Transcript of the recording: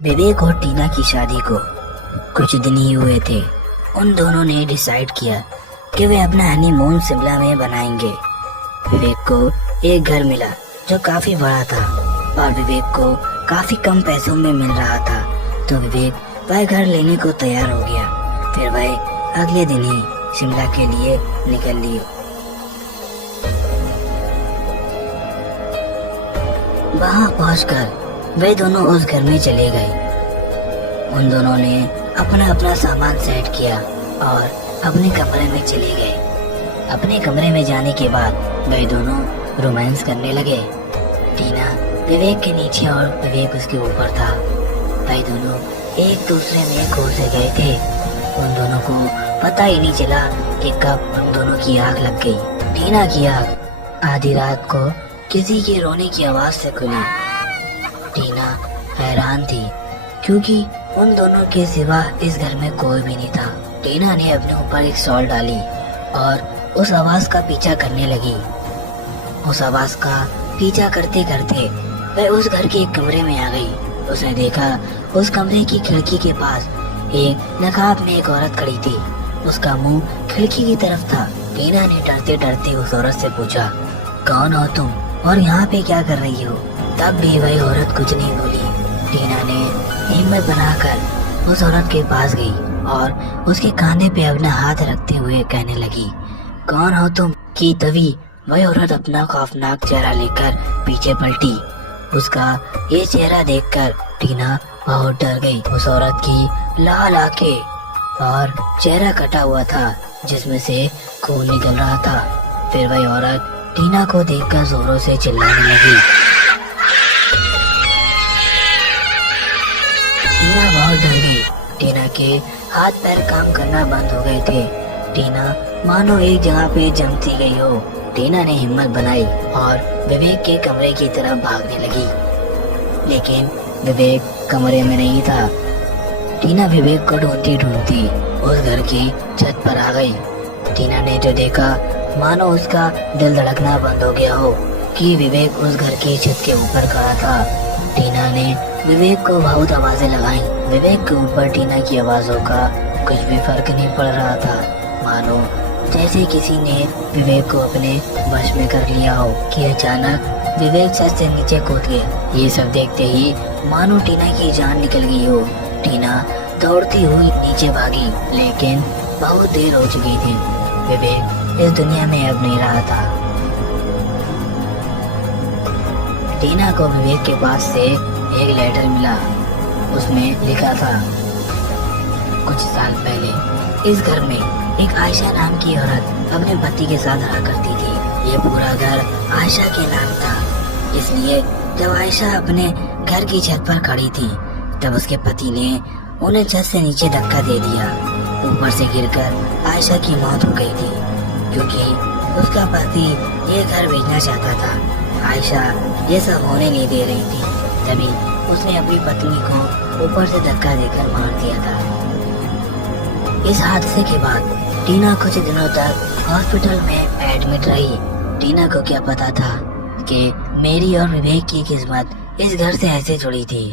विवेक और टीना की शादी को कुछ दिन ही हुए थे। उन दोनों ने डिसाइड किया कि वे अपना हनीमून शिमला में बनाएंगे। विवेक को एक घर मिला जो काफी बड़ा था और विवेक को काफी कम पैसों में मिल रहा था, तो विवेक वह घर लेने को तैयार हो गया। फिर वह अगले दिन ही शिमला के लिए निकल लिए। वहां पहुंचकर वे दोनों उस घर में चले गए। उन दोनों ने अपना अपना सामान सेट किया और अपने कमरे में चले गए। अपने कमरे में जाने के बाद वे दोनों रोमांस करने लगे। टीना विवेक के नीचे और विवेक उसके ऊपर था। वे दोनों एक दूसरे में खो से गए थे। उन दोनों को पता ही नहीं चला कि कब उन दोनों की आग लग गई। टीना की आग आधी रात को किसी के रोने की आवाज से खुली। टीना हैरान थी क्योंकि उन दोनों के सिवा इस घर में कोई भी नहीं था। टीना ने अपने ऊपर एक शॉल डाली और उस आवाज का पीछा करने लगी। उस आवाज का पीछा करते करते वह उस घर के एक कमरे में आ गई। उसने देखा उस कमरे की खिड़की के पास एक नकाब में एक औरत खड़ी थी। उसका मुंह खिड़की की तरफ था। टीना ने डरते डरते उस औरत से पूछा, कौन हो तुम और यहाँ पे क्या कर रही हो? तब भी वही औरत कुछ नहीं बोली। टीना ने हिम्मत बनाकर उस औरत के पास गई और उसके कांधे पे अपना हाथ रखते हुए कहने लगी, कौन हो तुम? कि तभी वही औरत अपना खौफनाक चेहरा लेकर पीछे पलटी। उसका ये चेहरा देखकर टीना बहुत डर गई। उस औरत की लाल आंखें और चेहरा कटा हुआ था जिसमें से खून निकल रहा था। फिर वही औरत टीना को देखकर जोरों से चिल्लाने लगी। टीना बहुत डर गई। टीना के हाथ पैर काम करना बंद हो गए थे। टीना मानो एक जगह पे जमती गई हो। टीना ने हिम्मत बनाई और विवेक के कमरे की तरफ भागने लगी, लेकिन विवेक कमरे में नहीं था। टीना विवेक को ढूंढती ढूंढती उस घर की छत पर आ गई। टीना ने जो देखा मानो उसका दिल धड़कना बंद हो गया हो कि विवेक उस घर की छत के ऊपर खड़ा था। टीना ने विवेक को बहुत आवाजें लगाई। विवेक के ऊपर टीना की आवाजों का कुछ भी फर्क नहीं पड़ रहा था, मानो जैसे किसी ने विवेक को अपने वश में कर लिया हो। कि अचानक विवेक छत से नीचे कूद गया। ये सब देखते ही मानो टीना की जान निकल गई हो। टीना दौड़ती हुई नीचे भागी, लेकिन बहुत देर हो चुकी थी। विवेक इस दुनिया में अब नहीं रहा था। टीना को विवेक के पास से एक लेटर मिला। उसमें लिखा था, कुछ साल पहले इस घर में एक आयशा नाम की औरत अपने पति के साथ रहा करती थी। ये पूरा घर आयशा के नाम था, इसलिए जब आयशा अपने घर की छत पर खड़ी थी तब उसके पति ने उन्हें छत से नीचे धक्का दे दिया। ऊपर से गिरकर आयशा की मौत हो गई थी क्योंकि उसका पति ये घर बेचना चाहता था। आयशा ये सब होने नहीं दे रही थी, तभी उसने अपनी पत्नी को ऊपर से धक्का देकर मार दिया था। इस हादसे के बाद टीना कुछ दिनों तक हॉस्पिटल में एडमिट रही। टीना को क्या पता था कि मेरी और विवेक की किस्मत इस घर से ऐसे जुड़ी थी।